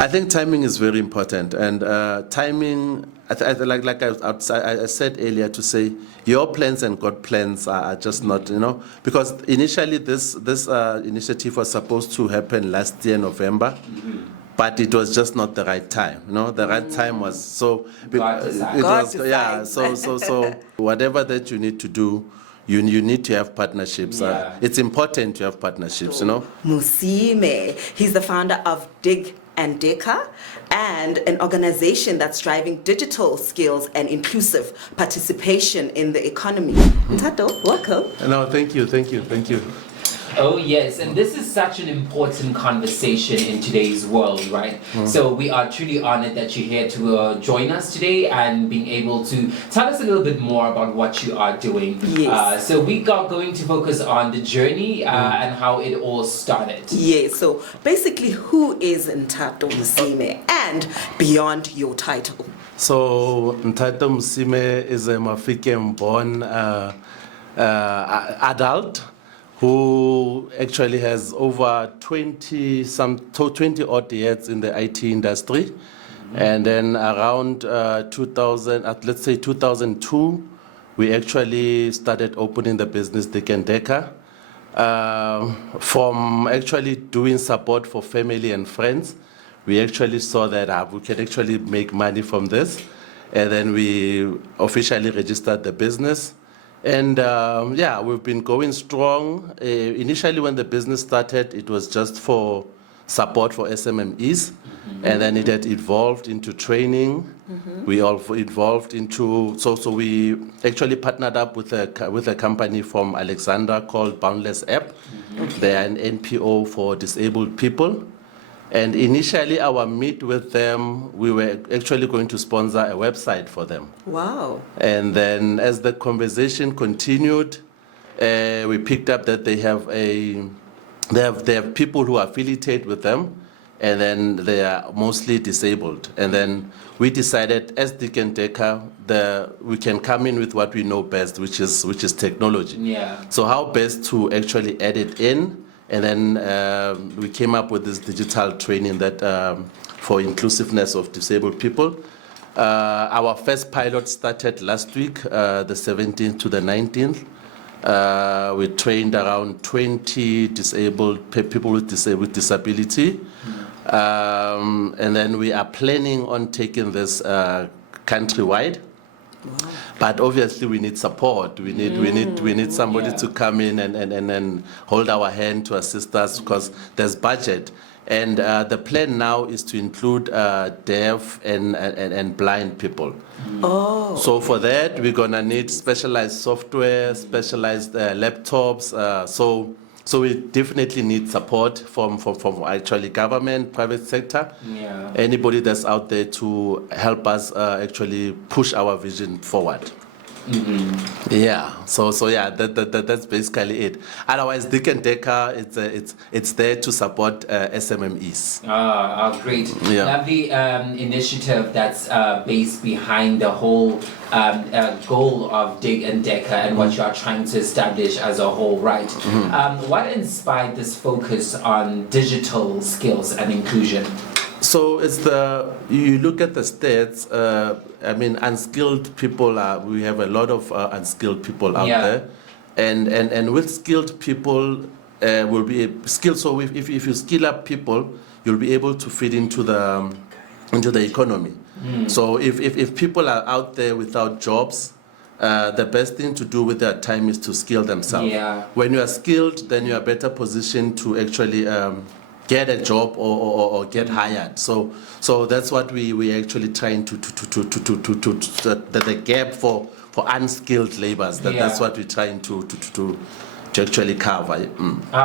I think timing is very important, and timing, I said earlier, to say your plans and God plans are just not, because initially this initiative was supposed to happen last year, November. But it was just not the right time, The right time was so. So whatever that you need to do, you need to have partnerships. Yeah. It's important to have partnerships, Mosime, he's the founder of Dig and Deca, and an organization that's driving digital skills and inclusive participation in the economy. Nthato, welcome. No, thank you. Oh yes, and this is such an important conversation in today's world, right? So we are truly honored that you're here to join us today and being able to tell us a little bit more about what you are doing. Yes. So we are going to focus on the journey and how it all started. Yes, so basically, who is Nthato Mosime and beyond your title? So Nthato Mosime is a African-born adult who actually has over 20 odd years in the IT industry. And then around 2002, we actually started opening the business Dig and Deca. From actually doing support for family and friends, we actually saw that we can actually make money from this. And then we officially registered the business. And we've been going strong. Initially, when the business started, it was just for support for SMMEs, and then it had evolved into training. We also evolved into so we actually partnered up with a company from Alexandra called Boundless App. They are an NPO for disabled people. And initially, our meet with them, we were actually going to sponsor a website for them. Wow. And then as the conversation continued, we picked up that they have people who are affiliated with them, and then they are mostly disabled. And then we decided, as Dig and Deca, we can come in with what we know best, which is technology. Yeah. So how best to actually add it in? And then we came up with this digital training that for inclusiveness of disabled people. Our first pilot started last week, the 17th to the 19th. We trained around 20 disabled people with disability. And then we are planning on taking this countrywide. Wow. But obviously we need support. We need somebody to come in and hold our hand to assist us, because there's budget. And the plan now is to include deaf and blind people. Oh. So for that, we're gonna need specialized software, specialized laptops. So we definitely need support from actually government, private sector, anybody that's out there to help us actually push our vision forward. Yeah. So that's basically it. Otherwise, Dig and Deca, it's there to support SMMEs. Great. Yeah. Lovely initiative that's based behind the whole goal of Dig and Deca and what you are trying to establish as a whole, right? What inspired this focus on digital skills and inclusion? So you look at the stats, unskilled people we have a lot of unskilled people out there. And with skilled people will be skilled. So if you skill up people, you'll be able to fit into the economy. So if people are out there without jobs, the best thing to do with their time is to skill themselves. When you are skilled, then you are better positioned to actually get a job or get hired. So that's what we actually trying to the gap for unskilled laborers. That's what we're trying to actually cover.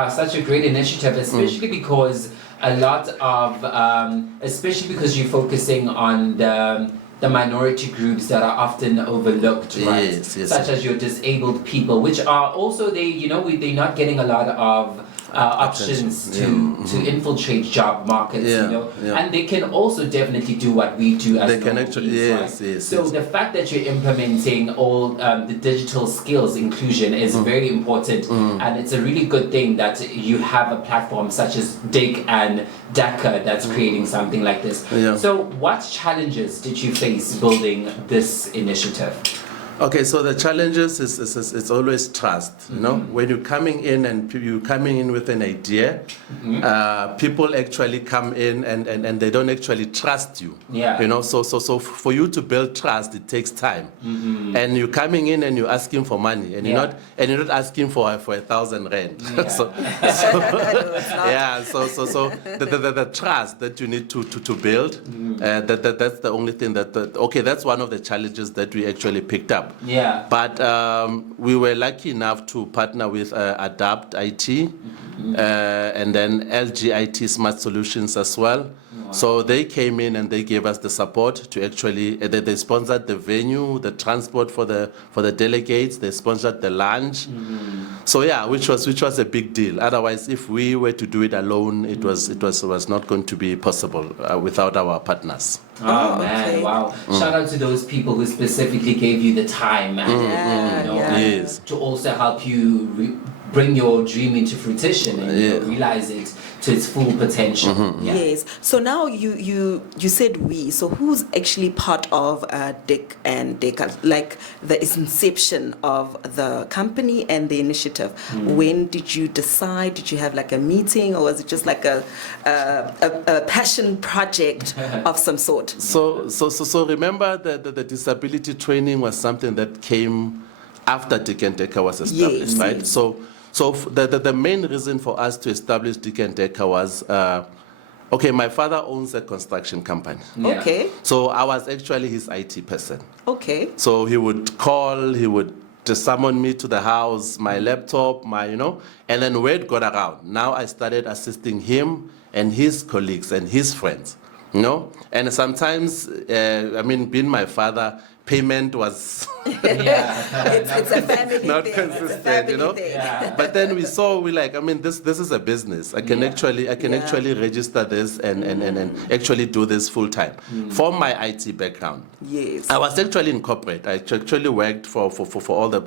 Such a great initiative, especially because a lot of, especially because you're focusing on the minority groups that are often overlooked, right? Yes. Such as your disabled people, which are also they're not getting a lot of options to infiltrate job markets, Yeah, you know, yeah. and they can also definitely do what we do as They can normal actually- beings, yes, right? yes, So yes. the fact that you're implementing all the digital skills inclusion is very important, and it's a really good thing that you have a platform such as Dig and DACA that's creating something like this. Yeah. So what challenges did you face building this initiative? Okay, so the challenges is it's always trust. You know, when you're coming in and you're coming in with an idea, people actually come in and they don't actually trust you. Yeah. You know, so for you to build trust, it takes time. And you're coming in and you're asking for money, and you're not asking for 1,000 rand. Yeah. so yeah, so the trust that you need to build, that's the only thing okay, that's one of the challenges that we actually picked up. Yeah. But we were lucky enough to partner with Adapt IT and then LG IT Smart Solutions as well. Wow. So they came in and they gave us the support to actually, they sponsored the venue, the transport for the delegates, they sponsored the lunch. So yeah, which was a big deal. Otherwise, if we were to do it alone, it was not going to be possible without our partners. Oh man, okay. wow. Shout out to those people who specifically gave you the time and Yes. to also help you bring your dream into fruition and you know, realize it to its full potential. Yeah. Yes. So now you said we. So who's actually part of Dig and Deca? Like the inception of the company and the initiative. When did you decide? Did you have like a meeting, or was it just like a passion project of some sort? So remember that the disability training was something that came after Dig and Deca was established, Yes, right? yes. So the main reason for us to establish Dig and Deca was, okay, my father owns a construction company. Yeah. Okay. So I was actually his IT person. Okay. So he would call, he would just summon me to the house, my laptop, and then word got around. Now I started assisting him and his colleagues and his friends, you know? And sometimes, being my father, payment was It's a family not thing. consistent, It's a family you know. thing. Yeah. But then this is a business. I can actually register this and actually do this full time. From my IT background, Yes. I was actually in corporate. I actually worked for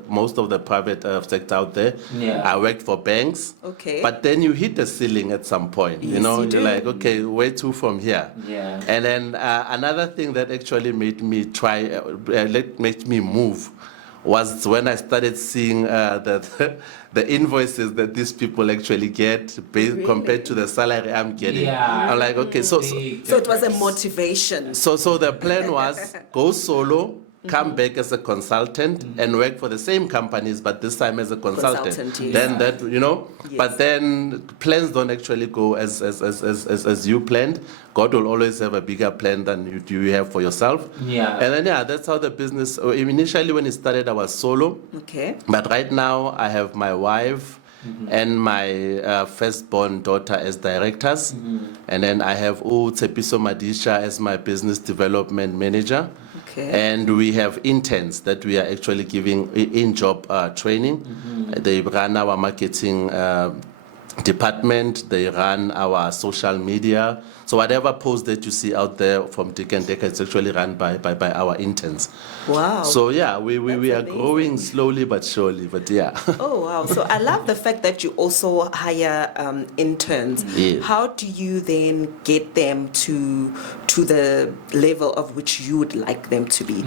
most of the private sector out there. Yeah. I worked for banks. Okay. But then you hit the ceiling at some point. Yes, you know, you you're do. like, okay, where to from here? Yeah. And then another thing that actually made me made me move was when I started seeing that the invoices that these people actually get compared to the salary I'm getting. Yeah. I'm like, okay, so Big So it was a difference. motivation. so the plan was go solo, come back as a consultant and work for the same companies, but this time as a consultant. Consultant, yes. Then that, you know, Yes. but then plans don't actually go as you planned. God will always have a bigger plan than you have for yourself. Yeah. And then that's how the business. Initially, when it started, I was solo. Okay. But right now, I have my wife and my firstborn daughter as directors. And then I have Tsepiso Madisha as my business development manager. Okay. And we have interns that we are actually giving in-job training. They run our marketing department, they run our social media. So whatever post that you see out there from Dig and Deca is actually run by our interns. Wow. So yeah, we are amazing. growing slowly but surely, but yeah. Oh wow! So I love the fact that you also hire interns. Yeah. How do you then get them to the level of which you would like them to be?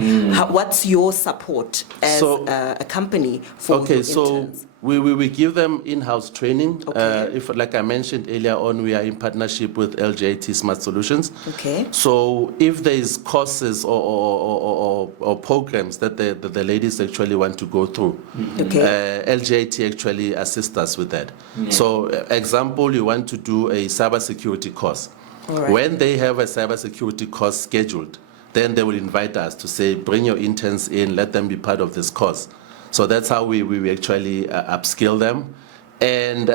What's your support as So- a company for Okay, your so interns? we give them in-house training. Okay. If, like I mentioned earlier on, we are in partnership with LGIT Smart Solutions. Okay. So if there is courses or programs that the ladies actually want to go through, Okay. LGIT actually assists us with that. So example, you want to do a cybersecurity course. All right. When they have a cybersecurity course scheduled, then they will invite us to say, bring your interns in, let them be part of this course. So that's how we actually upskill them. And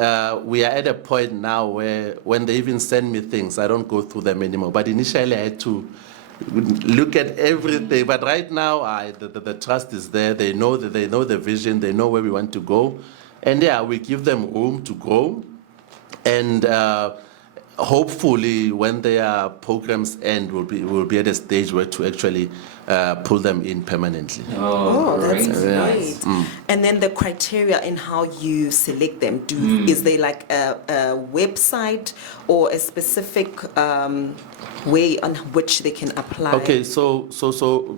we are at a point now where when they even send me things, I don't go through them anymore. But initially I had to look at everything. But right now the trust is there. They know the vision. They know where we want to go. And yeah, we give them room to grow. and hopefully when their programs end, we'll be at a stage where to actually pull them in permanently. Oh, that's great. great. And then the criteria in how you select them, is there like a website or a specific way on which they can apply? Okay, so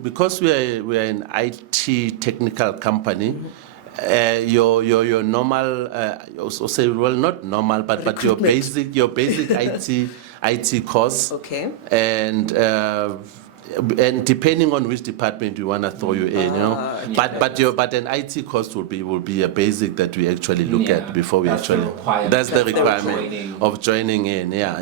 because we are an IT technical company, your normal, also say, well, not normal, but your basic IT course. Okay. And depending on which department you want to throw you in, but an IT course will be a basic that we actually look at before we that's actually. the requirement. That's the That's requirement of joining in. Yeah.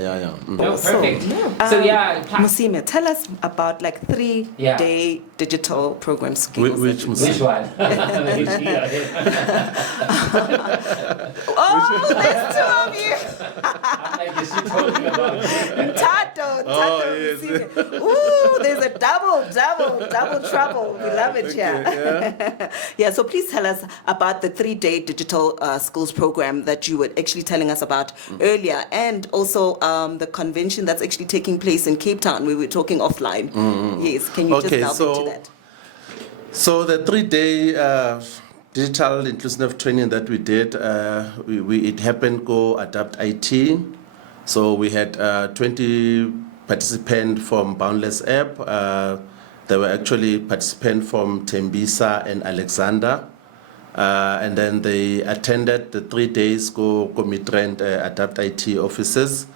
No, Awesome. perfect. Yeah. So yeah, Mosime, tell us about like 3-day digital program skills. Which which one? Oh, there's two of you. I'm like, is she talking about? Nthato, yes. Mosime. Ooh, there's a double trouble. We love it here. Yeah, so please tell us about the 3-day digital skills program that you were actually telling us about earlier, and also the convention that's actually taking place in Cape Town. We were talking offline. Yes, can you just delve into that? So the 3-day digital inclusive training that we did, it happened Go Adapt IT. So we had 20 participants from Boundless App. There were actually participants from Tembisa and Alexander. And then they attended the 3 days Go Midrand Adapt IT offices.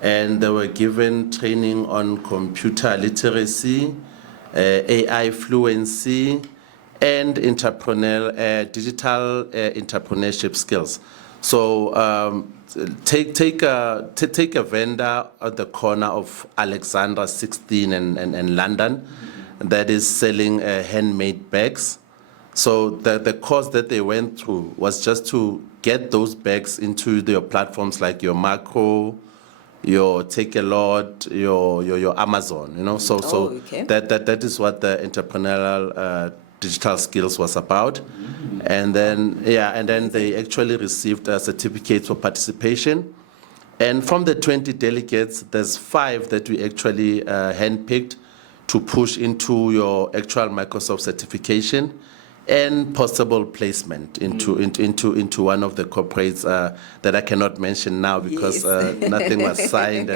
And they were given training on computer literacy, AI fluency, and digital entrepreneurship skills. So take a vendor at the corner of Alexandra 16 and London that is selling handmade bags. So the course that they went through was just to get those bags into their platforms like your Macro, your Take a Lot, your Amazon, Okay. that is what the entrepreneurial digital skills was about. And then they actually received certificates for participation. And from the 20 delegates, there's 5 that we actually handpicked to push into your actual Microsoft certification and possible placement into one of the corporates that I cannot mention now because nothing was signed.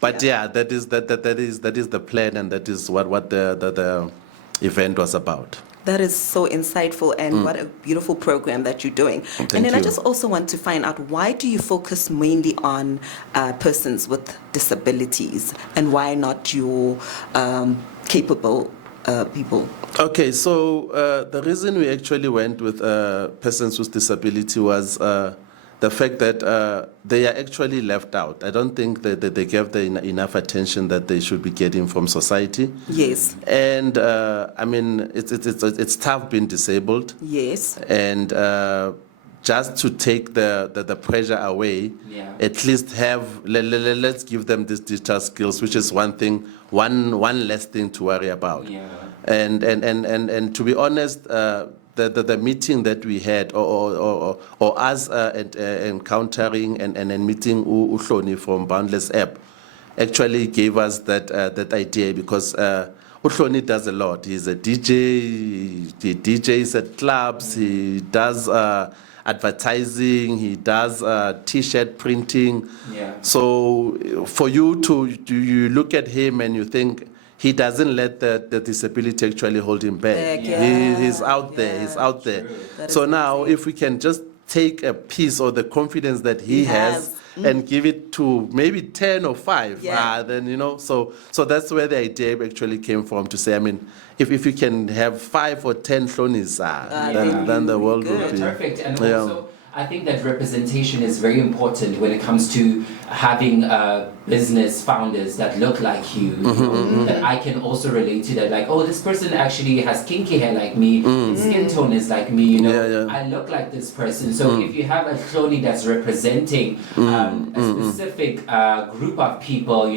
But that is the plan, and that is what the event was about. That is so insightful, and what a beautiful program that you're doing. And then I just also want to find out, why do you focus mainly on persons with disabilities, and why not your capable people? Okay, so the reason we actually went with persons with disability was the fact that they are actually left out. I don't think that they gave them enough attention that they should be getting from society. Yes. And I mean, it's tough being disabled. Yes. And just to take the pressure away, at least let's give them these digital skills, which is one less thing to worry about. Yeah. And to be honest, the meeting that we had, or us encountering and meeting Uhloni from Boundless App, actually gave us that idea, because Uhloni does a lot. He's a DJ. He DJs at clubs. He does advertising. He does T-shirt printing. Yeah. So for you you look at him and you think, he doesn't let the disability actually hold him back. He's out there. He's out there. So now, if we can just take a piece of the confidence that he has and give it to maybe 10 or 5, then So that's where the idea actually came from, to say, I mean, if you can have 5 or 10 Hlonis, then the world will be perfect. And also, I think that representation is very important when it comes to having business founders that look like you, that I can also relate to, that like, oh, this person actually has kinky hair like me, his skin tone is like me, I look like this person. So if you have a Hloni that's representing a specific group of people,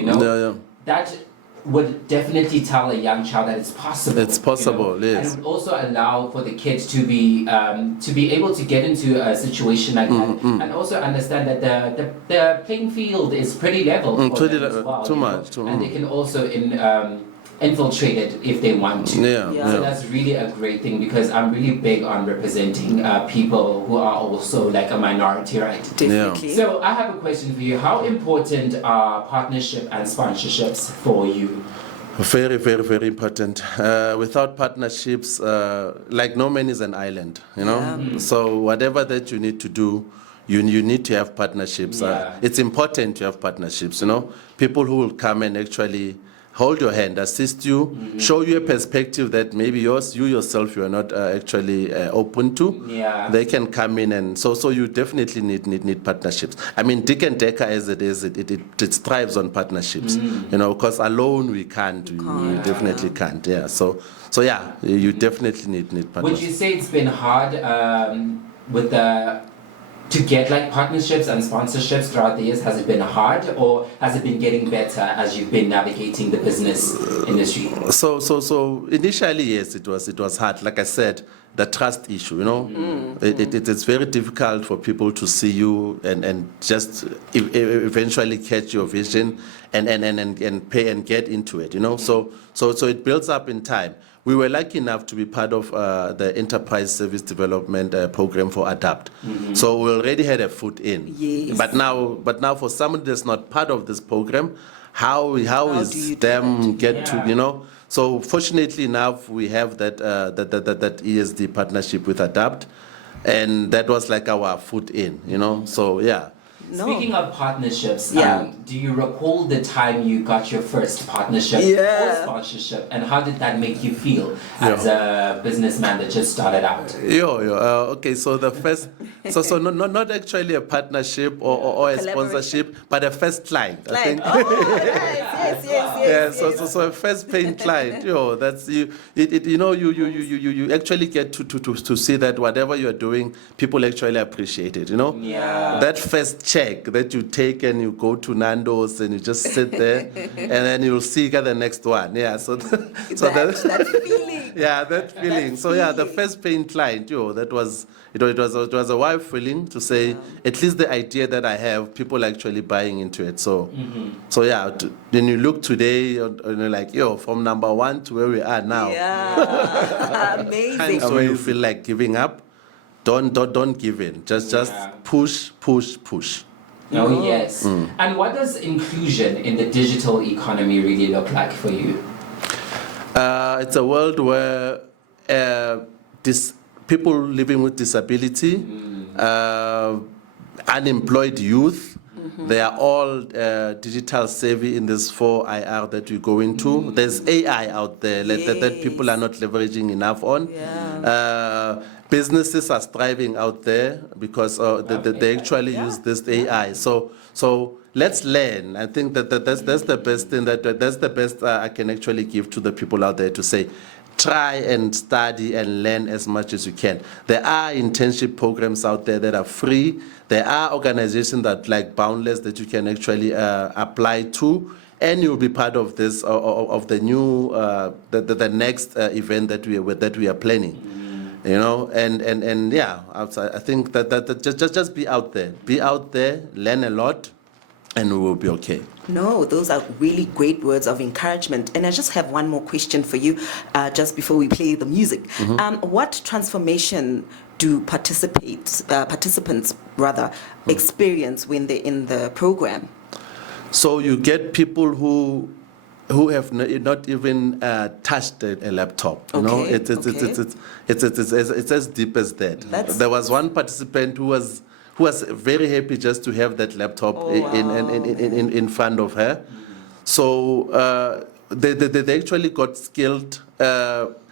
that would definitely tell a young child that it's possible. It's possible, yes. And it would also allow for the kids to be able to get into a situation like that, and also understand that the playing field is pretty level for them as well, too much, and they can also infiltrate it if they want to. So that's really a great thing, because I'm really big on representing people who are also like a minority, right? Definitely. So I have a question for you. How important are partnership and sponsorships for you? Very, very, very important. Without partnerships, like no man is an island, you know? So whatever that you need to do, you need to have partnerships. It's important to have partnerships, you know? People who will come and actually hold your hand, assist you, show you a perspective that maybe you yourself you are not actually open to. They can come in, and so you definitely need partnerships. I mean, Dick and Decker as it is, it thrives on partnerships. You know, because alone we can't. We definitely can't. Yeah. So yeah, you definitely need partnerships. Would you say it's been hard to get like partnerships and sponsorships throughout the years? Has it been hard, or has it been getting better as you've been navigating the business industry? So initially, yes, it was hard. Like I said, the trust issue, you know, it's very difficult for people to see you and just eventually catch your vision and pay and get into it, you know. So it builds up in time. We were lucky enough to be part of the Enterprise Service Development Program for ADAPT. So we already had a foot in. Yes. But now for somebody that's not part of this program, how is them get to, you know? So fortunately enough, we have that ESD partnership with ADAPT, and that was like our foot in, you know. So yeah. Speaking of partnerships, do you recall the time you got your first partnership or sponsorship, and how did that make you feel as a businessman that just started out? Okay, so the first, so not actually a partnership or a sponsorship, but a first client. I think. Yes. So a first paying client. That's you. You actually get to see that whatever you're doing, people actually appreciate it. You know. That first check that you take and you go to Nando's and you just sit there and then you'll see the next one. That feeling. That feeling. So the first paying client, that was it was a wild feeling to say at least the idea that I have, people actually buying into it. So when you look today, you're like, from number 1 to where we are now. Amazing. And so you feel like giving up. Don't give in. Just push. Oh yes. And what does inclusion in the digital economy really look like for you? It's a world where people living with disability, unemployed youth, they are all digital savvy in this 4IR that we go into. There's AI out there that people are not leveraging enough on. Businesses are thriving out there because they actually use this AI. So let's learn. I think that's the best thing that's the best I can actually give to the people out there, to say, try and study and learn as much as you can. There are internship programs out there that are free. There are organizations that like Boundless that you can actually apply to, and you'll be part of this of the new the next event that we are planning. You know, and I think that just be out there, learn a lot, and we will be okay. No, those are really great words of encouragement. And I just have one more question for you, just before we play the music. What transformation do participants experience when they're in the program? So you get people who have not even touched a laptop. You know, it's as deep as that. There was one participant who was very happy just to have that laptop in front of her. So they actually got skilled.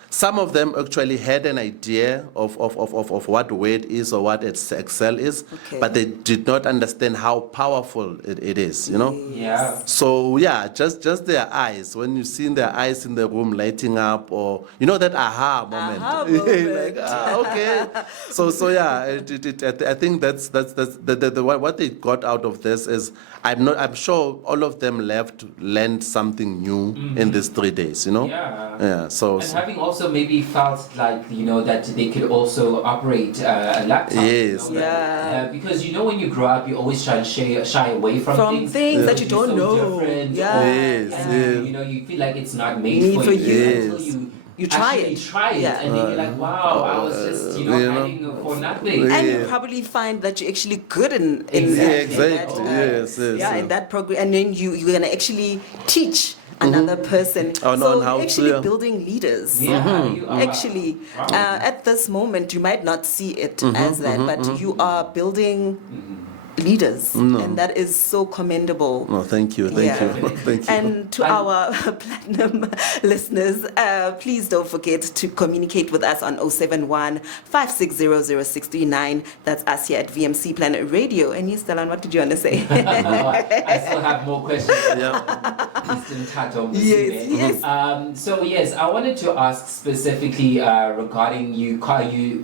some of them actually had an idea of what Word is or what Excel is, Okay. but they did not understand how powerful it is, you know? Yeah. So yeah, just their eyes. When you see their eyes in the room lighting up, or you know that aha moment, Aha moment. like okay. So yeah, I think that's the what they got out of this is I'm sure all of them learned something new in these 3 days. You know. Yeah. Yeah. So. And having also maybe felt like, you know, that they could also operate a laptop. Yes. You know, Yeah. because, you know, when you grow up, you always try and shy away from things that you because don't you're so know. different, Yeah. Yes, and yes. you know, you feel like it's not made Made for for you you. until Yes. You try actually it. try it, Yeah. and then you're like, wow, I was just, you know, you know, hiding for nothing. And you Yeah. probably find that you're actually good in Exactly. that, Exactly. Yes, yes, yeah, in yes. that program, and then you're gonna actually teach another person. On So how you're to, actually yeah. building leaders. Yeah, you are. Actually, Wow. at this moment, you might not see it as that, but you are building leaders, and that is so commendable. No, thank you, thank Yeah. you, thank you. And to our platinum listeners, please don't forget to communicate with us on 071 5600639. That's us here at VMC Planet Radio. And you, Stellan, what did you want to say? I still have more questions. Yeah. Mr. Nthato, Yes, yes. So yes, I wanted to ask specifically regarding you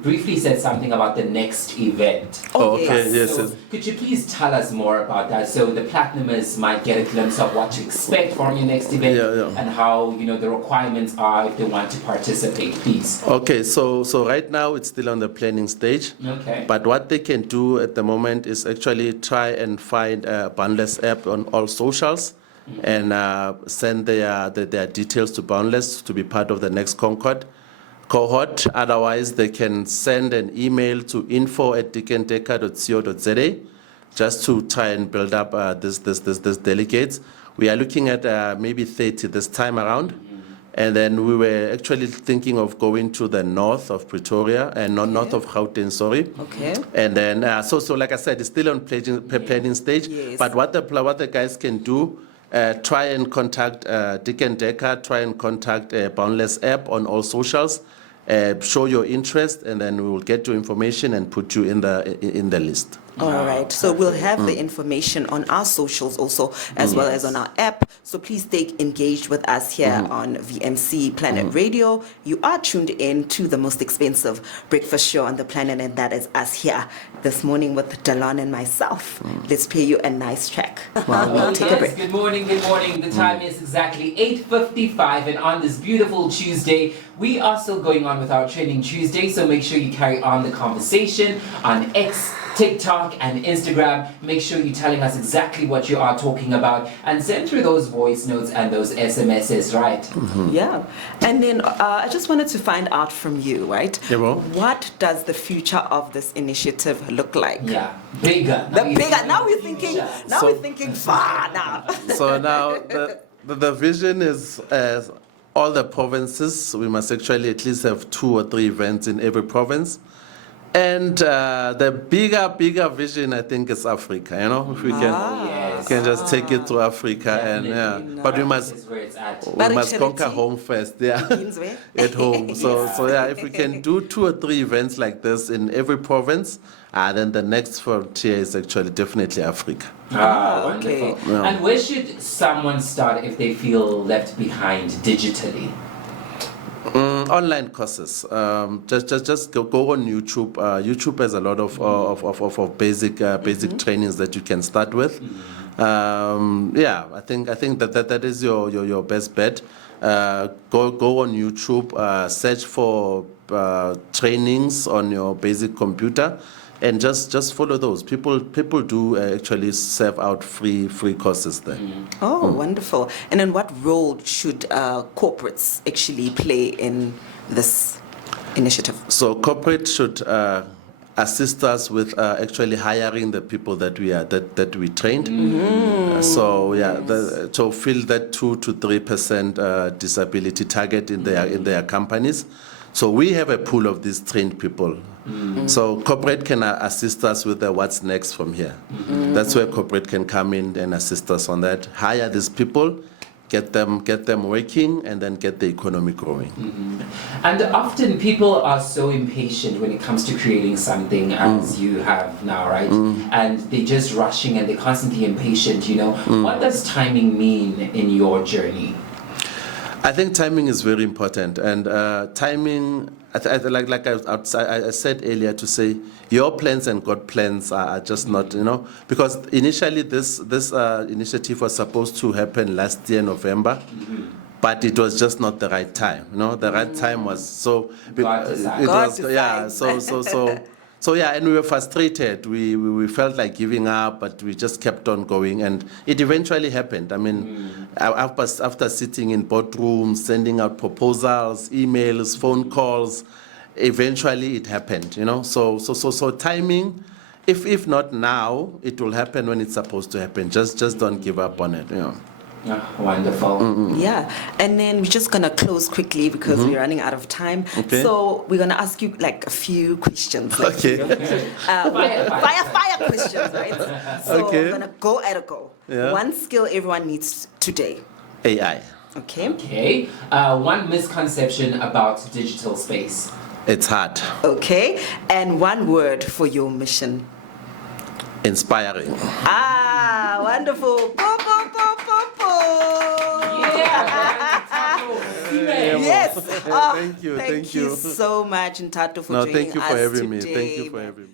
briefly said something about the next event. Oh, Okay, yes, So yes. could you please tell us more about that so the platinumers might get a glimpse of what to expect from your next event Yeah. and how, you know, the requirements are if they want to participate, please. Okay, so right now it's still on the planning stage. Okay. But what they can do at the moment is actually try and find a Boundless app on all socials and send their details to Boundless to be part of the next cohort. Otherwise, they can send an email to info@dickanddecker.co.za just to try and build up this delegates. We are looking at maybe 30 this time around. And then we were actually thinking of going to the north of Pretoria and north of Gauteng, sorry. Okay. And then, so like I said, it's still on planning stage. Yes. But what the guys can do, try and contact Dick and Decker, try and contact Boundless app on all socials, show your interest, and then we will get your information and put you in the list. All right. So we'll have the information on our socials also, as well as on our app. So please stay engaged with us here on VMC Planet Radio. You are tuned in to the most expensive breakfast show on the planet, and that is us here this morning with Delon and myself. Let's play you a nice track. We'll take a break. Good morning, good morning. The time is exactly 8:55, and on this beautiful Tuesday, we are still going on with our Training Tuesday, so make sure you carry on the conversation on X, TikTok, and Instagram. Make sure you're telling us exactly what you are talking about and send through those voice notes and those SMSs, right? Yeah. And then I just wanted to find out from you, right? Yeah, well. What does the future of this initiative look like? Yeah, bigger. Now we're thinking. Now So- we're thinking far now. So now the vision is all the provinces, we must actually at least have 2 or 3 events in every province. And the bigger vision, I think, is Africa. You know, if we Yes. can just take it to Africa, and Definitely. but we must This is where it's at. But we must conquer actually- home first. Yeah. Begins where? At home. So yeah, if we can do 2 or 3 events like this in every province, then the next frontier is actually definitely Africa. Okay. Wonderful. Yeah. And where should someone start if they feel left behind digitally? Online courses. Just go on YouTube. YouTube has a lot of basic trainings that you can start with. Yeah, I think that is your best bet. Go on YouTube. Search for trainings on your basic computer, and just follow those. People do actually serve out free courses there. Oh, wonderful. And then what role should corporates actually play in this initiative? So corporate should assist us with actually hiring the people that we trained. So yeah, to fill that 2 to 3% disability target in their companies. So we have a pool of these trained people. So corporate can assist us with what's next from here. That's where corporate can come in and assist us on that. Hire these people, get them working, and then get the economy growing. And often people are so impatient when it comes to creating something as you have now, right? And they're just rushing and they're constantly impatient, you know. What does timing mean in your journey? I think timing is very important, and timing, like I said earlier, to say your plans and God plans are just not, you know, because initially this initiative was supposed to happen last year, November. But it was just not the right time, you know. The right time was so. God decided. So yeah, and we were frustrated. We felt like giving up, but we just kept on going, and it eventually happened. I mean, after sitting in boardrooms, sending out proposals, emails, phone calls, eventually it happened. You know, so timing. If not now, it will happen when it's supposed to happen. Just don't give up on it. You know. Wonderful. Yeah, and then we're just gonna close quickly because we're running out of time. Okay. So we're gonna ask you like a few questions. Like, Okay. fire questions, right? So Okay. we're gonna go at a go. Yeah. One skill everyone needs today. AI. Okay. Okay. One misconception about digital space. It's hard. Okay. And one word for your mission. Inspiring. Ah, wonderful. Po, po, po, po, po. Yes. Oh, Thank you. Thank you so much, Nthato, for No, joining thank you us for having me. today. Thank you for having me.